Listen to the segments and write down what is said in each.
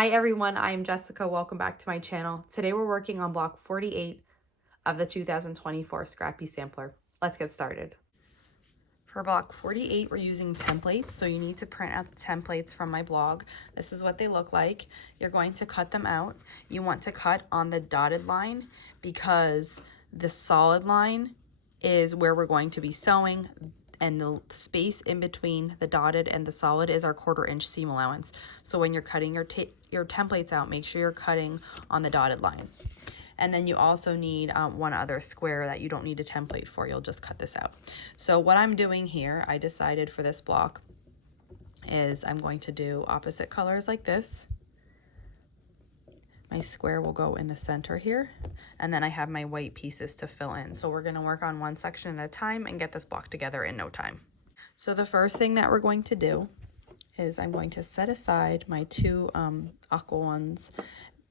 Hi everyone, I am Jessica. Welcome back to my channel. Today we're working on block 48 of the 2024 Scrappy Sampler. Let's get started. For block 48, we're using templates, so you need to print out the templates from my blog. This is what they look like. You're going to cut them out. You want to cut on the dotted line because the solid line is where we're going to be sewing, and the space in between the dotted and the solid is our 1/4 inch seam allowance. So when you're cutting your templates out, make sure you're cutting on the dotted line. And then you also need one other square that you don't need a template for. You'll just cut this out. So what I'm doing here, I decided for this block, is I'm going to do opposite colors like this. My square will go in the center here, and then I have my white pieces to fill in. So we're gonna work on one section at a time and get this block together in no time. So the first thing that we're going to do is I'm going to set aside my two aqua ones,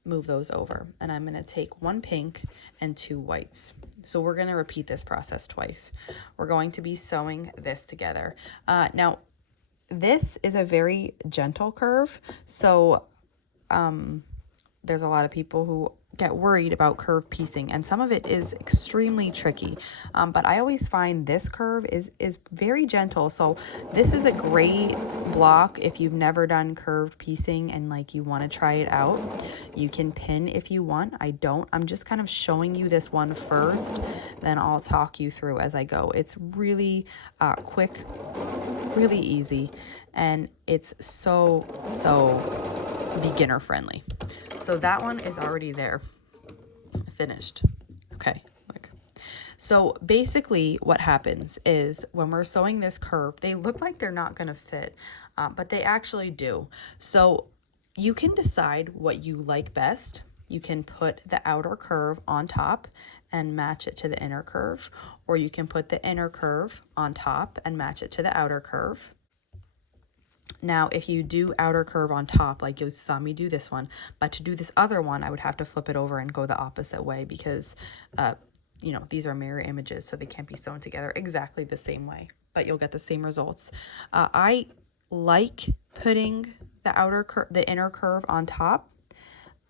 move those over, and I'm gonna take one pink and two whites. So we're gonna repeat this process twice. We're going to be sewing this together. Now, this is a very gentle curve, so there's a lot of people who get worried about curve piecing, and some of it is extremely tricky, but I always find this curve is very gentle. So this is a great block if you've never done curved piecing and like you want to try it out. You can pin if you want. I don't. I'm just kind of showing you this one first, then I'll talk you through as I go. It's really quick, really easy, and it's so beginner friendly. So that one is already there, finished. Okay, look. So basically what happens is when we're sewing this curve, they look like they're not gonna fit, but they actually do. So you can decide what you like best. You can put the outer curve on top and match it to the inner curve, or you can put the inner curve on top and match it to the outer curve. Now, if you do outer curve on top, like you saw me do this one, but to do this other one, I would have to flip it over and go the opposite way because, you know, these are mirror images, so they can't be sewn together exactly the same way, but you'll get the same results. I like putting the inner curve on top.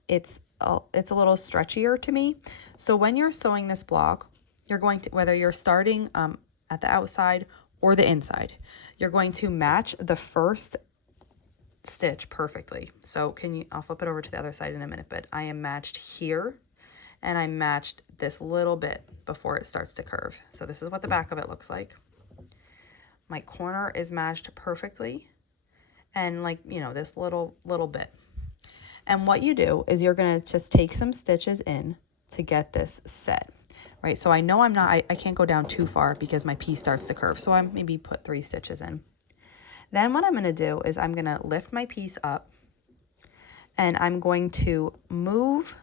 It's a little stretchier to me. So when you're sewing this block, you're going to, whether you're starting at the outside or the inside, you're going to match the first stitch perfectly. So I'll flip it over to the other side in a minute, but I am matched here, and I matched this little bit before it starts to curve. So this is what the back of it looks like. My corner is matched perfectly, and like, you know, this little bit. And what you do is you're gonna just take some stitches in to get this set. Right, so I know I can't go down too far because my piece starts to curve, so I maybe put 3 stitches in. Then what I'm going to do is I'm going to lift my piece up, and I'm going to move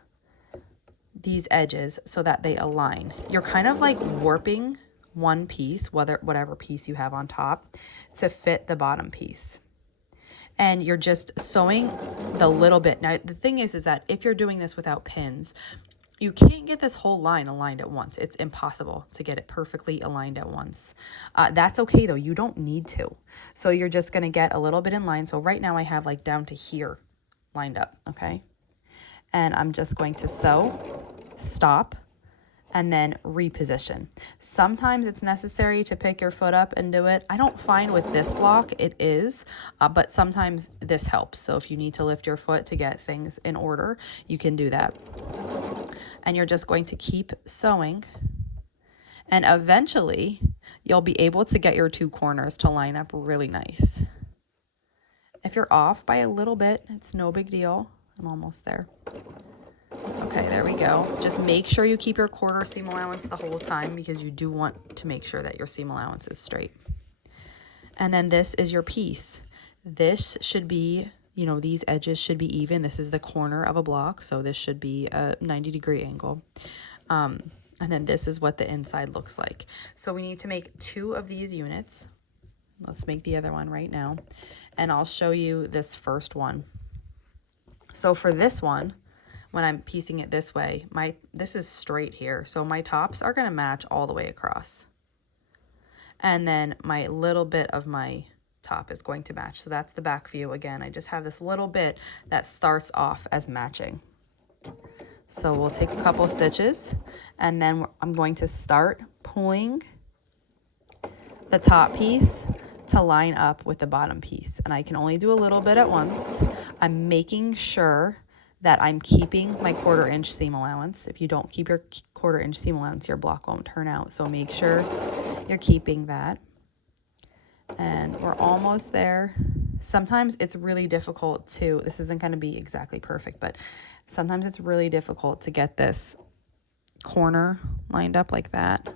these edges so that they align. You're kind of like warping one piece, whatever piece you have on top, to fit the bottom piece. And you're just sewing the little bit. Now, the thing is that if you're doing this without pins, you can't get this whole line aligned at once. It's impossible to get it perfectly aligned at once. That's okay though, you don't need to. So you're just gonna get a little bit in line. So right now I have like down to here lined up, okay? And I'm just going to sew, stop, and then reposition. Sometimes it's necessary to pick your foot up and do it. I don't find with this block it is, but sometimes this helps. So if you need to lift your foot to get things in order, you can do that. And you're just going to keep sewing, and eventually you'll be able to get your two corners to line up really nice. If you're off by a little bit, it's no big deal. I'm almost there. Okay, there we go. Just make sure you keep your 1/4 seam allowance the whole time because you do want to make sure that your seam allowance is straight. And then this is your piece. This should be, you know, these edges should be even. This is the corner of a block, so this should be a 90-degree angle. And then this is what the inside looks like. So we need to make 2 of these units. Let's make the other one right now, and I'll show you this first one. So for this one, when I'm piecing it this way, this is straight here, so my tops are going to match all the way across. And then my little bit of my top is going to match. So that's the back view. Again, I just have this little bit that starts off as matching. So we'll take a couple stitches, and then I'm going to start pulling the top piece to line up with the bottom piece. And I can only do a little bit at once. I'm making sure that I'm keeping my 1/4 inch seam allowance. If you don't keep your 1/4 inch seam allowance, your block won't turn out. So make sure you're keeping that. And we're almost there. Sometimes it's really difficult to, this isn't going to be exactly perfect, but sometimes it's really difficult to get this corner lined up like that.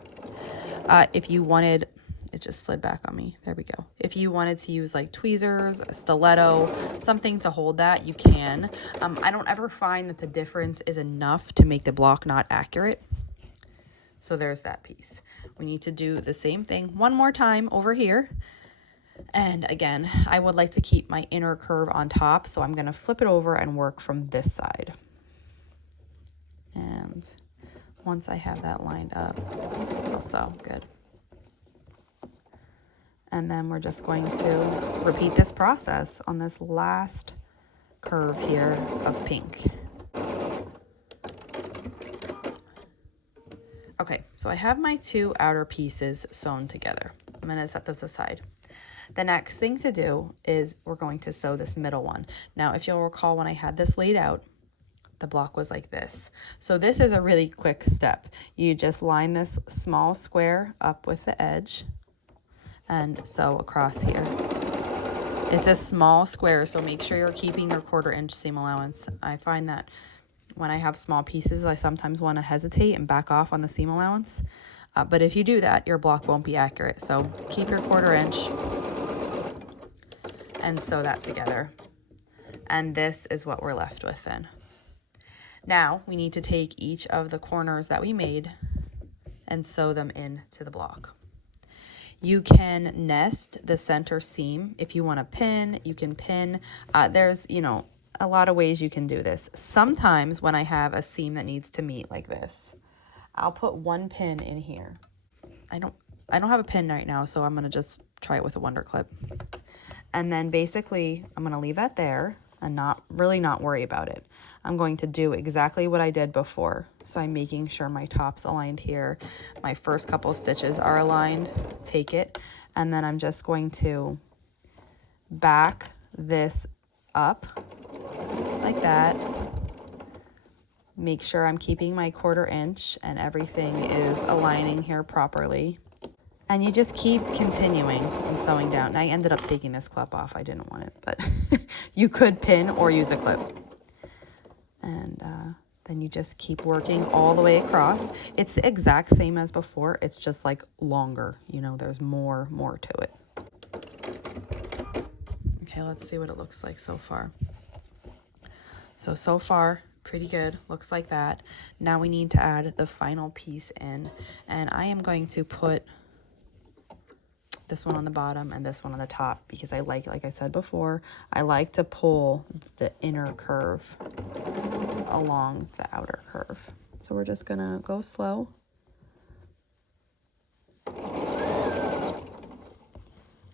If you wanted, it just slid back on me. There we go. If you wanted to use like tweezers, a stiletto, something to hold that, you can. I don't ever find that the difference is enough to make the block not accurate. So there's that piece. We need to do the same thing one more time over here. And again, I would like to keep my inner curve on top, so I'm going to flip it over and work from this side. And once I have that lined up, also good. And then we're just going to repeat this process on this last curve here of pink. Okay, so I have my 2 outer pieces sewn together. I'm going to set those aside. The next thing to do is we're going to sew this middle one. Now, if you'll recall, when I had this laid out, the block was like this. So this is a really quick step. You just line this small square up with the edge and sew across here. It's a small square, so make sure you're keeping your 1/4 inch seam allowance. I find that when I have small pieces, I sometimes want to hesitate and back off on the seam allowance. But if you do that, your block won't be accurate. So keep your 1/4 inch and sew that together. And this is what we're left with then. Now we need to take each of the corners that we made and sew them into the block. You can nest the center seam. If you want to pin, you can pin. There's, a lot of ways you can do this. Sometimes when I have a seam that needs to meet like this, I'll put one pin in here. I don't have a pin right now, so I'm going to just try it with a Wonder Clip. And then basically I'm going to leave that there and not worry about it. I'm going to do exactly what I did before. So I'm making sure my top's aligned here. My first couple stitches are aligned. Take it. And then I'm just going to back this up like that. Make sure I'm keeping my 1/4 inch and everything is aligning here properly. And you just keep continuing and sewing down. I ended up taking this clip off. I didn't want it, but you could pin or use a clip. And then you just keep working all the way across. It's the exact same as before. It's just like longer. There's more to it. Okay, let's see what it looks like so far. So far, pretty good. Looks like that. Now we need to add the final piece in. And I am going to put this one on the bottom and this one on the top because like I said before, I like to pull the inner curve along the outer curve. So we're just gonna go slow.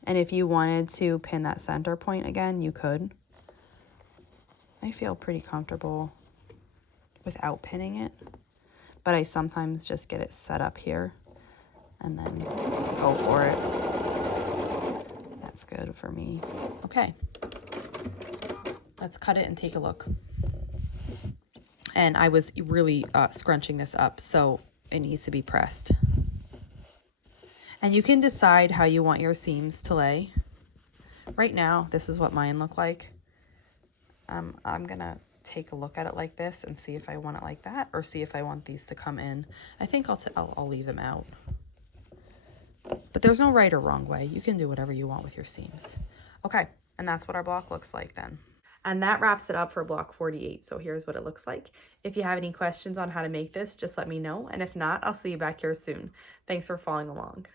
And if you wanted to pin that center point again, you could. I feel pretty comfortable without pinning it, but I sometimes just get it set up here and then go for it. That's good for me. Okay, let's cut it and take a look. And I was really scrunching this up, so it needs to be pressed. And you can decide how you want your seams to lay. Right now, this is what mine look like. I'm gonna take a look at it like this and see if I want it like that or see if I want these to come in. I think I'll leave them out. But there's no right or wrong way. You can do whatever you want with your seams. Okay, and that's what our block looks like then. And that wraps it up for block 48. So here's what it looks like. If you have any questions on how to make this, just let me know. And if not, I'll see you back here soon. Thanks for following along.